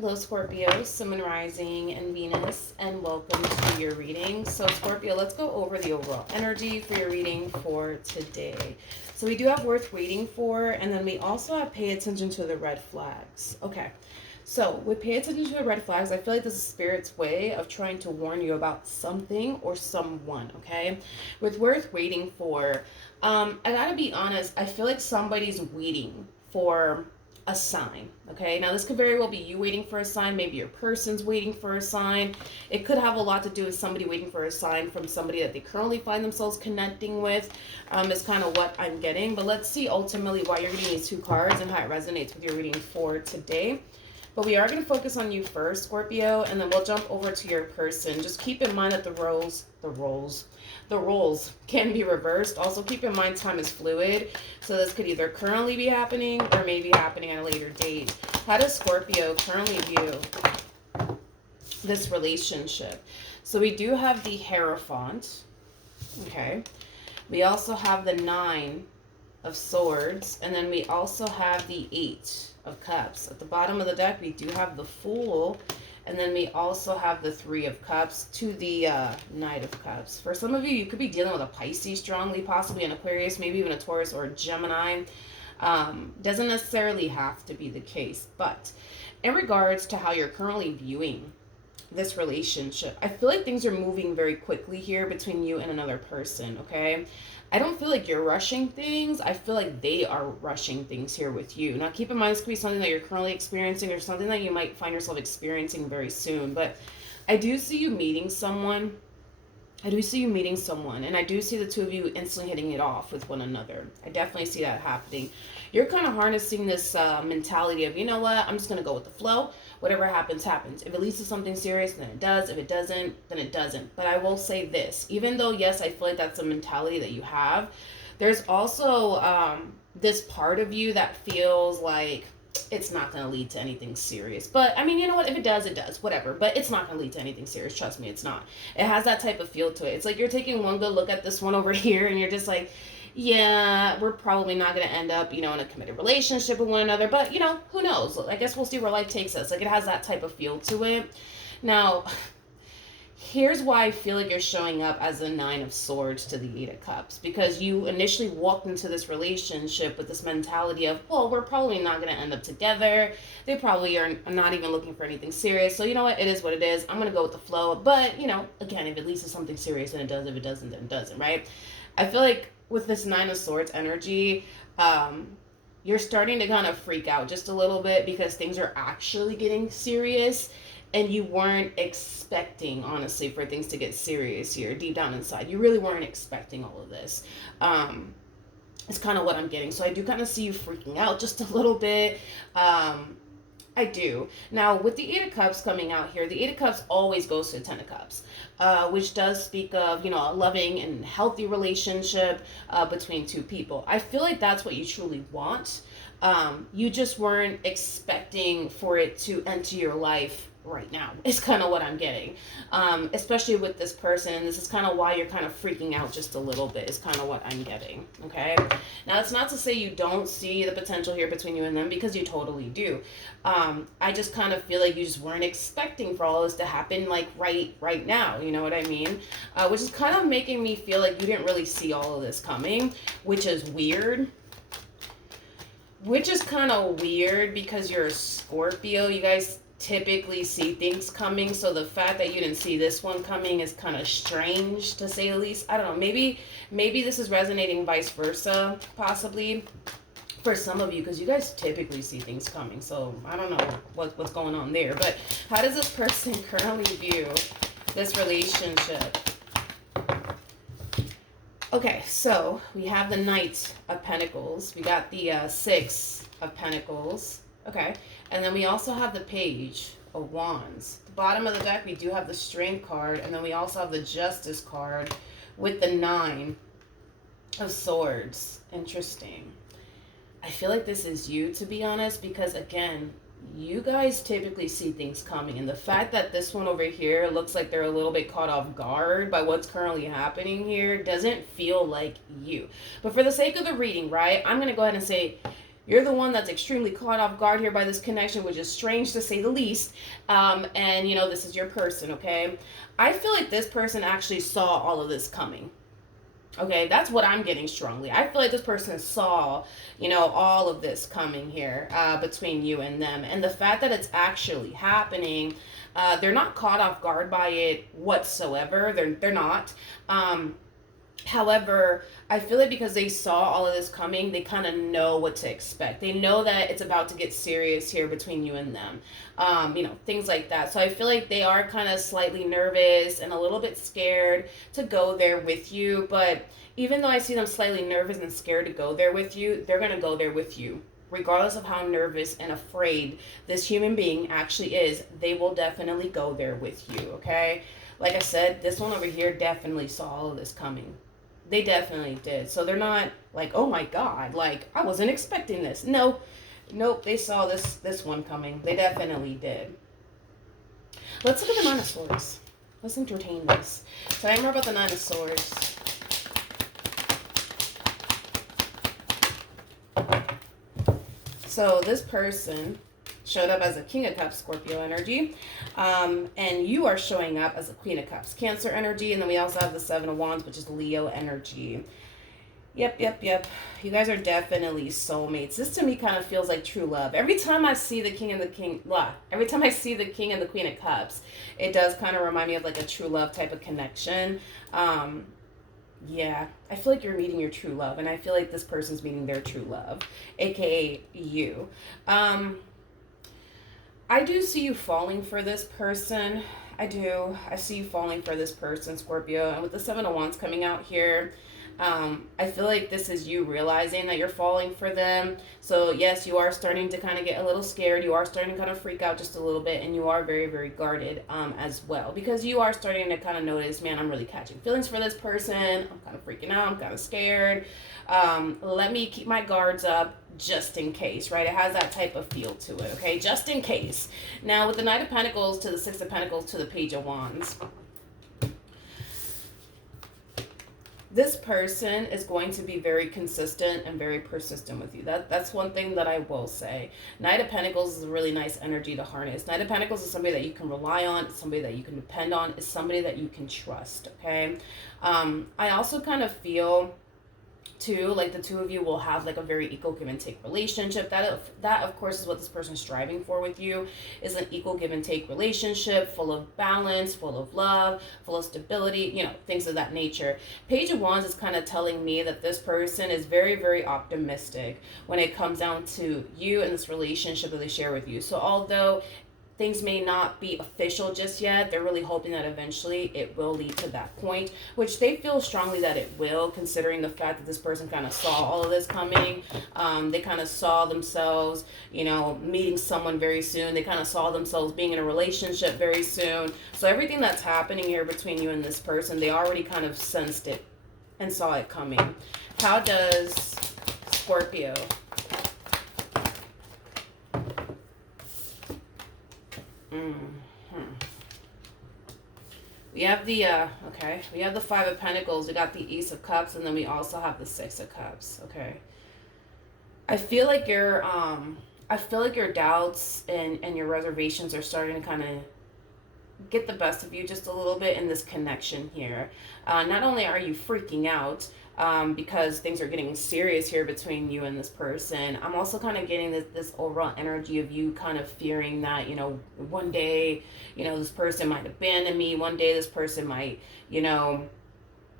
Hello, Scorpio, Sun, Moon, Rising, and Venus, and welcome to your reading. So, Scorpio, let's go over the overall energy for your reading for today. So, we do have worth waiting for, and then we also have pay attention to the red flags. Okay, so with pay attention to the red flags, I feel like this is Spirit's way of trying to warn you about something or someone, okay? With worth waiting for, I gotta be honest, I feel like somebody's waiting for a sign. Okay, now this could very well be you waiting for a sign, maybe your person's waiting for a sign. It could have a lot to do with somebody waiting for a sign from somebody that they currently find themselves connecting with, is kind of what I'm getting. But let's see ultimately why you're getting these two cards and how it resonates with your reading for today. But we are going to focus on you first, Scorpio, and then we'll jump over to your person. Just keep in mind that the roles can be reversed. Also, keep in mind time is fluid. So this could either currently be happening or maybe happening at a later date. How does Scorpio currently view this relationship? So we do have the Hierophant. Okay. We also have the Nine of Swords. And then we also have the Eight of Cups. At the bottom of the deck, we do have the Fool. And then we also have the Three of Cups to the Knight of Cups. For some of you, you could be dealing with a Pisces strongly, possibly an Aquarius, maybe even a Taurus or a Gemini. Doesn't necessarily have to be the case. But in regards to how you're currently viewing this relationship, I feel like things are moving very quickly here between you and another person, okay? I don't feel like you're rushing things. I feel like they are rushing things here with you. Now, keep in mind, this could be something that you're currently experiencing or something that you might find yourself experiencing very soon. But I do see you meeting someone. And I do see the two of you instantly hitting it off with one another. I definitely see that happening. You're kind of harnessing this mentality of, you know what, I'm just going to go with the flow. Whatever happens, happens. If it leads to something serious, then it does. If it doesn't, then it doesn't. But I will say this, even though, yes, I feel like that's a mentality that you have, there's also this part of you that feels like it's not going to lead to anything serious. But, I mean, you know what? If it does, it does. Whatever. But it's not going to lead to anything serious. Trust me, it's not. It has that type of feel to it. It's like you're taking one good look at this one over here, and you're just like, yeah, we're probably not going to end up, in a committed relationship with one another. But, who knows? I guess we'll see where life takes us. Like, it has that type of feel to it. Now, here's why I feel like you're showing up as the Nine of Swords to the Eight of Cups. Because you initially walked into this relationship with this mentality of, well, we're probably not going to end up together. They probably are not even looking for anything serious. So, you know what? It is what it is. I'm going to go with the flow. But, again, if it leads to something serious, then it does. If it doesn't, then it doesn't, right? I feel like with this Nine of Swords energy, you're starting to kind of freak out just a little bit because things are actually getting serious. And you weren't expecting, honestly, for things to get serious here deep down inside. You really weren't expecting all of this. It's kind of what I'm getting. So I do kind of see you freaking out just a little bit. I do. Now, with the Eight of Cups coming out here, the Eight of Cups always goes to the Ten of Cups, which does speak of, a loving and healthy relationship between two people. I feel like that's what you truly want. You just weren't expecting for it to enter your life right now is kind of what I'm getting, especially with this person, and this is kind of why you're kind of freaking out just a little bit is kind of what I'm getting. Okay, now it's not to say you don't see the potential here between you and them, because you totally do. I just kind of feel like you just weren't expecting for all this to happen like right now, you know what I mean? Which is kind of making me feel like you didn't really see all of this coming, which is weird. Which is kind of weird because you're a Scorpio. You guys typically see things coming, so the fact that you didn't see this one coming is kind of strange, to say the least. I don't know, maybe this is resonating vice versa, possibly, for some of you, because you guys typically see things coming, so I don't know what's going on there. But how does this person currently view this relationship? Okay, so we have the Knight of Pentacles, we got the Six of Pentacles, okay, and then we also have the Page of Wands. At the bottom of the deck, we do have the Strength card, and then we also have the Justice card with the Nine of Swords. Interesting. I feel like this is you, to be honest, because again, you guys typically see things coming, and the fact that this one over here looks like they're a little bit caught off guard by what's currently happening here doesn't feel like you. But for the sake of the reading, right, I'm going to go ahead and say You're the one that's extremely caught off guard here by this connection, which is strange to say the least. And, this is your person, okay? I feel like this person actually saw all of this coming. Okay, that's what I'm getting strongly. I feel like this person saw, all of this coming here between you and them. And the fact that it's actually happening, they're not caught off guard by it whatsoever. They're not. However, I feel like because they saw all of this coming, they kind of know what to expect. They know that it's about to get serious here between you and them. Things like that. So I feel like they are kind of slightly nervous and a little bit scared to go there with you. But even though I see them slightly nervous and scared to go there with you, they're going to go there with you. Regardless of how nervous and afraid this human being actually is, they will definitely go there with you, okay? Like I said, this one over here definitely saw all of this coming. They definitely did. So they're not like, oh my God, like I wasn't expecting this. No, nope, they saw this one coming. They definitely did. Let's look at the Nine of Swords. Let's entertain this. Tell me more about the Nine of Swords. So this person showed up as a King of Cups, Scorpio energy. And you are showing up as a Queen of Cups, Cancer energy. And then we also have the Seven of Wands, which is Leo energy. Yep. You guys are definitely soulmates. This to me kind of feels like true love. Every time I see the King and the King, every time I see the King and the Queen of Cups, it does kind of remind me of like a true love type of connection. Yeah, I feel like you're meeting your true love, and I feel like this person's meeting their true love, aka you. I do see you falling for this person. I do. I see you falling for this person, Scorpio. And with the Seven of Wands coming out here, I feel like this is you realizing that you're falling for them. So yes, you are starting to kind of get a little scared. You are starting to kind of freak out just a little bit, and you are very, very guarded as well, because you are starting to kind of notice, man, I'm really catching feelings for this person. I'm kind of freaking out. I'm kind of scared. Let me keep my guards up just in case, right? It has that type of feel to it, okay? Just in case. Now, with the Knight of Pentacles to the Six of Pentacles to the Page of Wands, this person is going to be very consistent and very persistent with you. That's one thing that I will say. Knight of Pentacles is a really nice energy to harness. Knight of Pentacles is somebody that you can rely on. It's somebody that you can depend on. It's somebody that you can trust, okay? I also kind of feel too, like the two of you will have like a very equal give and take relationship. That of course is what this person's striving for with you, is an equal give and take relationship, full of balance, full of love, full of stability, things of that nature. Page of Wands is kind of telling me that this person is very, very optimistic when it comes down to you and this relationship that they share with you. So although things may not be official just yet, they're really hoping that eventually it will lead to that point, which they feel strongly that it will, considering the fact that this person kind of saw all of this coming. They kind of saw themselves, meeting someone very soon. They kind of saw themselves being in a relationship very soon. So everything that's happening here between you and this person, they already kind of sensed it and saw it coming. How does Scorpio we have we have the Five of Pentacles, we got the Ace of Cups, and then we also have the Six of Cups. Okay. I feel like your doubts and your reservations are starting to kind of get the best of you just a little bit in this connection here. Not only are you freaking out because things are getting serious here between you and this person, I'm also kind of getting this overall energy of you kind of fearing that, one day, this person might abandon me. One day this person might,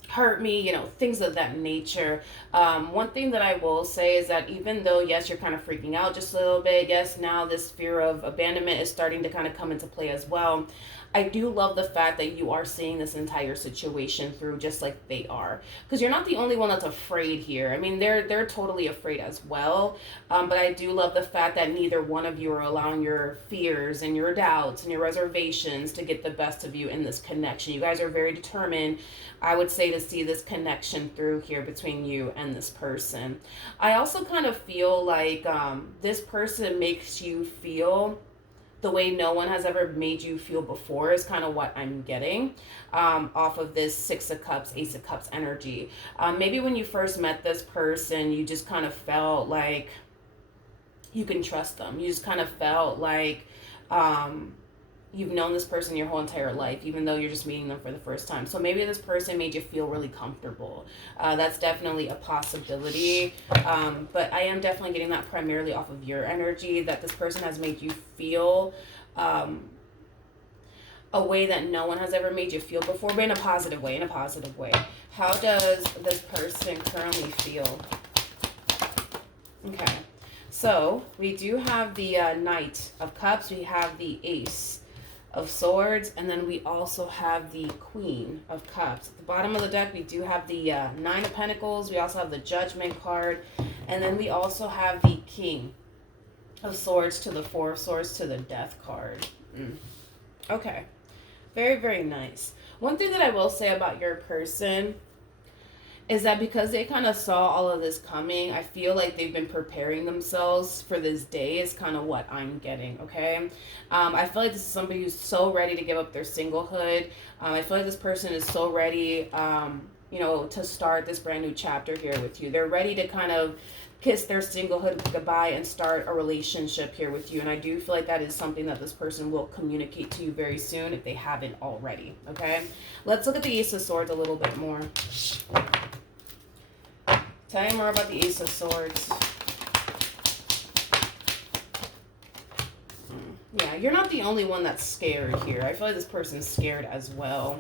hurt me, things of that nature. One thing that I will say is that even though, yes, you're kind of freaking out just a little bit, yes, now this fear of abandonment is starting to kind of come into play as well. I do love the fact that you are seeing this entire situation through just like they are, because you're not the only one that's afraid here. I mean, they're totally afraid as well, but I do love the fact that neither one of you are allowing your fears and your doubts and your reservations to get the best of you in this connection. You guys are very determined, I would say, to see this connection through here between you and this person. I also kind of feel like this person makes you feel the way no one has ever made you feel before, is kind of what I'm getting off of this Six of Cups, Ace of Cups energy. Maybe when you first met this person, you just kind of felt like you can trust them. You just kind of felt like you've known this person your whole entire life, even though you're just meeting them for the first time. So maybe this person made you feel really comfortable. That's definitely a possibility. But I am definitely getting that primarily off of your energy, that this person has made you feel a way that no one has ever made you feel before, but in a positive way, How does this person currently feel? Okay. So we do have the Knight of Cups. We have the Ace of Swords, and then we also have the Queen of Cups. At the bottom of the deck, we do have the Nine of Pentacles. We also have the Judgment card, and then we also have the King of Swords to the Four of Swords to the Death card. Okay. Very, very nice. One thing that I will say about your person is that because they kind of saw all of this coming, I feel like they've been preparing themselves for this day is kind of what I'm getting, okay? I feel like this is somebody who's so ready to give up their singlehood. I feel like this person is so ready, to start this brand new chapter here with you. They're ready to kind of kiss their singlehood goodbye and start a relationship here with you. And I do feel like that is something that this person will communicate to you very soon if they haven't already, okay? Let's look at the Ace of Swords a little bit more. Tell me more about the Ace of Swords. Yeah, you're not the only one that's scared here. I feel like this person's scared as well.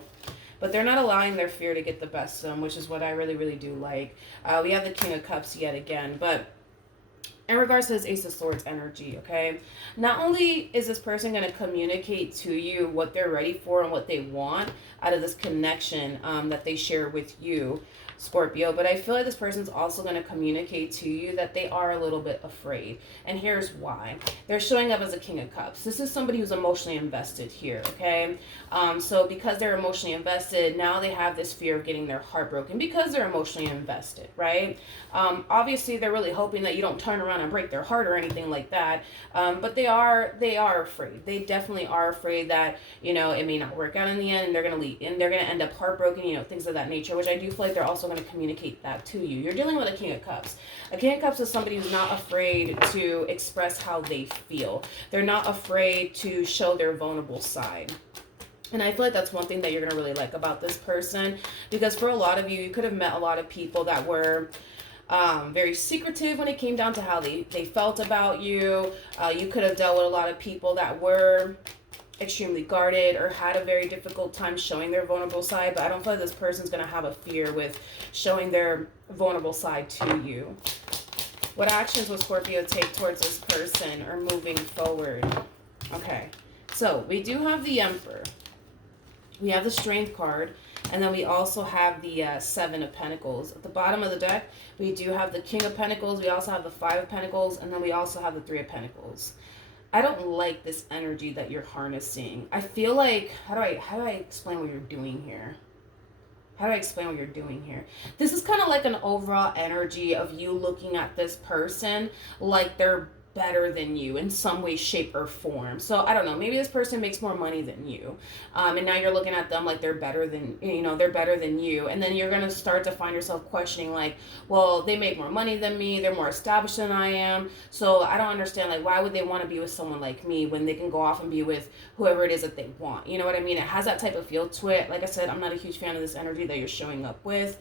But they're not allowing their fear to get the best of them, which is what I really, really do like. We have the King of Cups yet again. But in regards to this Ace of Swords energy, okay? Not only is this person going to communicate to you what they're ready for and what they want out of this connection that they share with you, Scorpio, but I feel like this person's also going to communicate to you that they are a little bit afraid. And here's why. They're showing up as a King of Cups. This is somebody who's emotionally invested here, okay? So because they're emotionally invested, now they have this fear of getting their heart broken because they're emotionally invested, right? Obviously, they're really hoping that you don't turn around and break their heart or anything like that. But they are afraid. They definitely are afraid that, it may not work out in the end and they're going to leave and they're going to end up heartbroken, things of that nature, which I do feel like they're also going to communicate that to you. You're dealing with a King of Cups. A King of Cups is somebody who's not afraid to express how they feel. They're not afraid to show their vulnerable side. And I feel like that's one thing that you're going to really like about this person, because for a lot of you, you could have met a lot of people that were very secretive when it came down to how they felt about you. You could have dealt with a lot of people that were extremely guarded or had a very difficult time showing their vulnerable side, but I don't feel like this person's going to have a fear with showing their vulnerable side to you. What actions will Scorpio take towards this person or moving forward? Okay, so we do have the Emperor. We have the Strength card, and then we also have the Seven of Pentacles. At the bottom of the deck, we do have the King of Pentacles, we also have the Five of Pentacles, and then we also have the Three of Pentacles. I don't like this energy that you're harnessing. I feel like, how do I explain what you're doing here? This is kind of like an overall energy of you looking at this person like they're better than you in some way, shape, or form. So I don't know, maybe this person makes more money than you, and now you're looking at them like they're better than you, and then you're gonna start to find yourself questioning like, well, they make more money than me, they're more established than I am, so I don't understand, like, why would they want to be with someone like me when they can go off and be with whoever it is that they want? You know what I mean? It has that type of feel to it. Like I said, I'm not a huge fan of this energy that you're showing up with.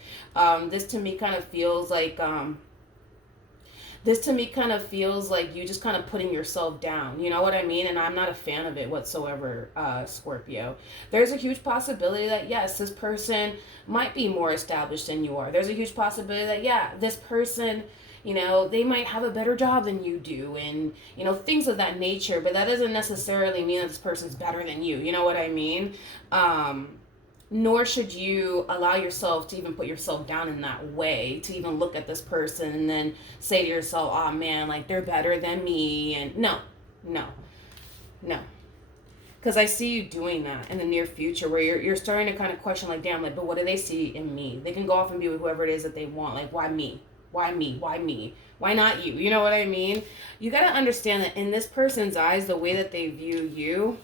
This to me kind of feels like you just kind of putting yourself down. You know what I mean? And I'm not a fan of it whatsoever, Scorpio. There's a huge possibility that, yes, this person might be more established than you are. There's a huge possibility that, yeah, this person, they might have a better job than you do and, things of that nature. But that doesn't necessarily mean that this person's better than you. You know what I mean? Nor should you allow yourself to even put yourself down in that way, to even look at this person and then say to yourself, oh man, like they're better than me. And no. Because I see you doing that in the near future where you're starting to kind of question like, damn, like, but what do they see in me? They can go off and be with whoever it is that they want. Like, why me? Why me? Why me? Why not you? You know what I mean? You got to understand that in this person's eyes, the way that they view you,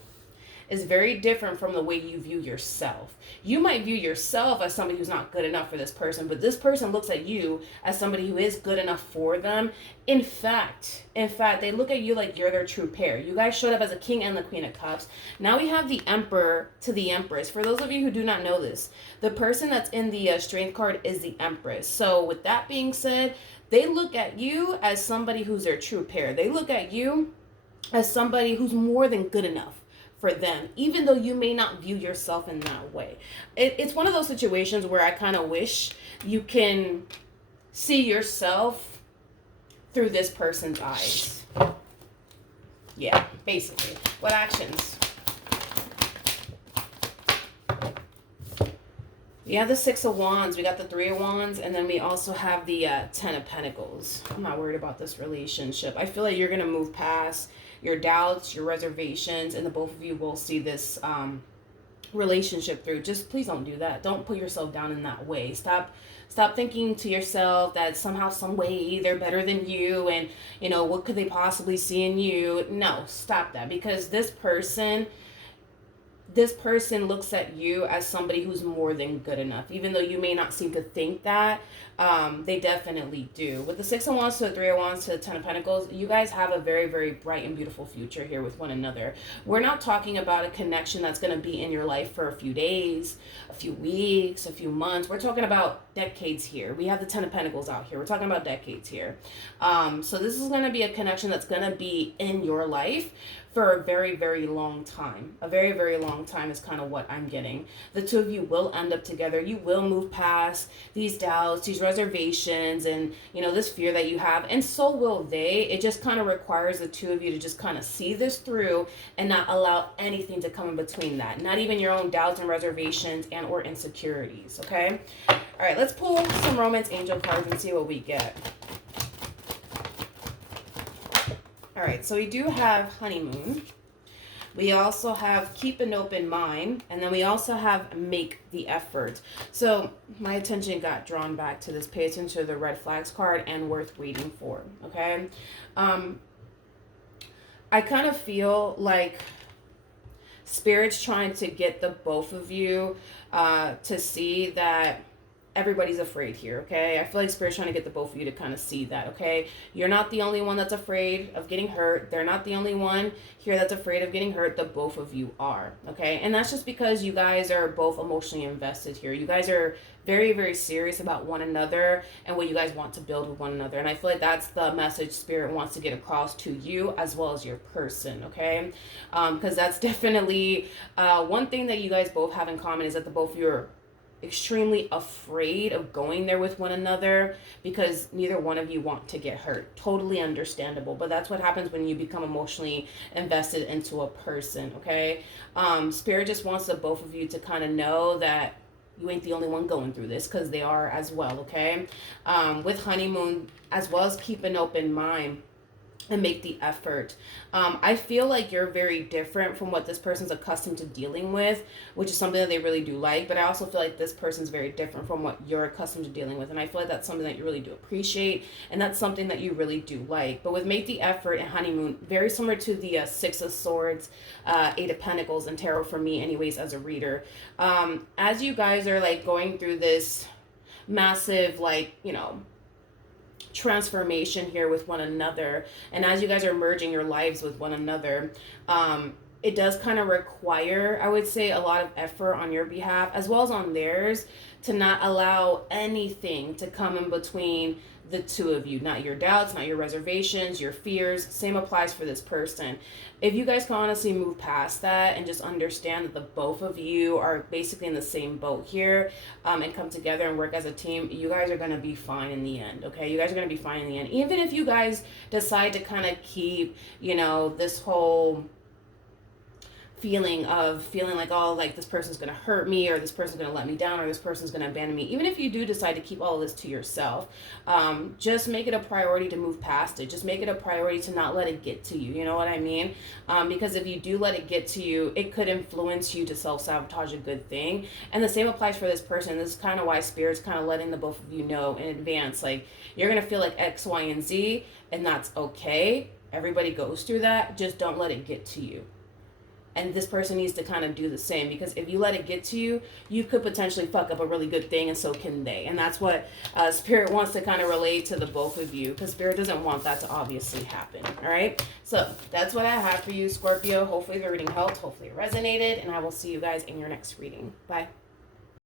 is very different from the way you view yourself. You might view yourself as somebody who's not good enough for this person, but this person looks at you as somebody who is good enough for them. In fact, they look at you like you're their true pair. You guys showed up as a king and the queen of cups. Now we have the emperor to the empress. For those of you who do not know this, the person that's in the strength card is the empress. So with that being said, they look at you as somebody who's their true pair. They look at you as somebody who's more than good enough for them, even though you may not view yourself in that way. It's one of those situations where I kind of wish you can see yourself through this person's eyes. Yeah, basically. What actions? We have the Six of Wands, we got the Three of Wands, and then we also have the Ten of Pentacles. I'm not worried about this relationship. I feel like you're going to move past your doubts, your reservations, and the both of you will see this relationship through. Just please don't do that. Don't put yourself down in that way. Stop thinking to yourself that somehow, some way, they're better than you, and, you know, what could they possibly see in you? No, stop that, because this person looks at you as somebody who's more than good enough. Even though you may not seem to think that, they definitely do. With the Six of Wands to the Three of Wands to the Ten of Pentacles, you guys have a very, very bright and beautiful future here with one another. We're not talking about a connection that's going to be in your life for a few days, a few weeks, a few months. We're talking about decades here. We have the Ten of Pentacles out here. We're talking about decades here. So this is going to be a connection that's going to be in your life for a very, very long time. A very, very long time is kind of what I'm getting. The two of you will end up together. You will move past these doubts, these reservations, and, you know, this fear that you have, and so will they. It just kind of requires the two of you to just kind of see this through and not allow anything to come in between that. Not even your own doubts and reservations and or insecurities, okay? All right, let's pull some romance angel cards and see what we get. All right, so we do have honeymoon. We also have keep an open mind. And then we also have make the effort. So my attention got drawn back to this. Pay attention to the red flags card and worth waiting for. Okay. I kind of feel like Spirit's trying to get the both of you to see that everybody's afraid here, okay? I feel like Spirit's trying to get the both of you to kind of see that, okay? You're not the only one that's afraid of getting hurt. They're not the only one here that's afraid of getting hurt. The both of you are, okay? And that's just because you guys are both emotionally invested here. You guys are very, very serious about one another and what you guys want to build with one another. And I feel like that's the message Spirit wants to get across to you as well as your person, okay? Because that's definitely one thing that you guys both have in common is that the both of you are extremely afraid of going there with one another because neither one of you want to get hurt. Totally understandable, but that's what happens when you become emotionally invested into a person, okay? Spirit just wants the both of you to kind of know that you ain't the only one going through this, because they are as well, okay? With honeymoon, as well as keep an open mind and make the effort. I feel like you're very different from what this person's accustomed to dealing with, which is something that they really do like, but I also feel like this person's very different from what you're accustomed to dealing with, and I feel like that's something that you really do appreciate, and that's something that you really do like. But with make the effort and honeymoon, very similar to the Six of Swords, Eight of Pentacles, and Tarot for me anyways as a reader. As you guys are like going through this massive, like, you know, transformation here with one another, and as you guys are merging your lives with one another, it does kind of require, I would say, a lot of effort on your behalf as well as on theirs to not allow anything to come in between the two of you. Not your doubts, not your reservations, your fears. Same applies for this person. If you guys can honestly move past that and just understand that the both of you are basically in the same boat here, and come together and work as a team, you guys are going to be fine in the end, okay? You guys are going to be fine in the end. Even if you guys decide to kind of keep, you know, this whole feeling like, oh, like this person's gonna hurt me, or this person's gonna let me down, or this person's gonna abandon me. Even if you do decide to keep all of this to yourself, just make it a priority to move past it. Just make it a priority to not let it get to you. You know what I mean? Because if you do let it get to you, it could influence you to self-sabotage a good thing. And the same applies for this person. This is kind of why Spirit's kind of letting the both of you know in advance, like, you're gonna feel like X, Y, and Z, and that's okay. Everybody goes through that. Just don't let it get to you. And this person needs to kind of do the same, because if you let it get to you, you could potentially fuck up a really good thing, and so can they. And that's what Spirit wants to kind of relate to the both of you, because Spirit doesn't want that to obviously happen. All right? So that's what I have for you, Scorpio. Hopefully the reading helped. Hopefully it resonated. And I will see you guys in your next reading. Bye.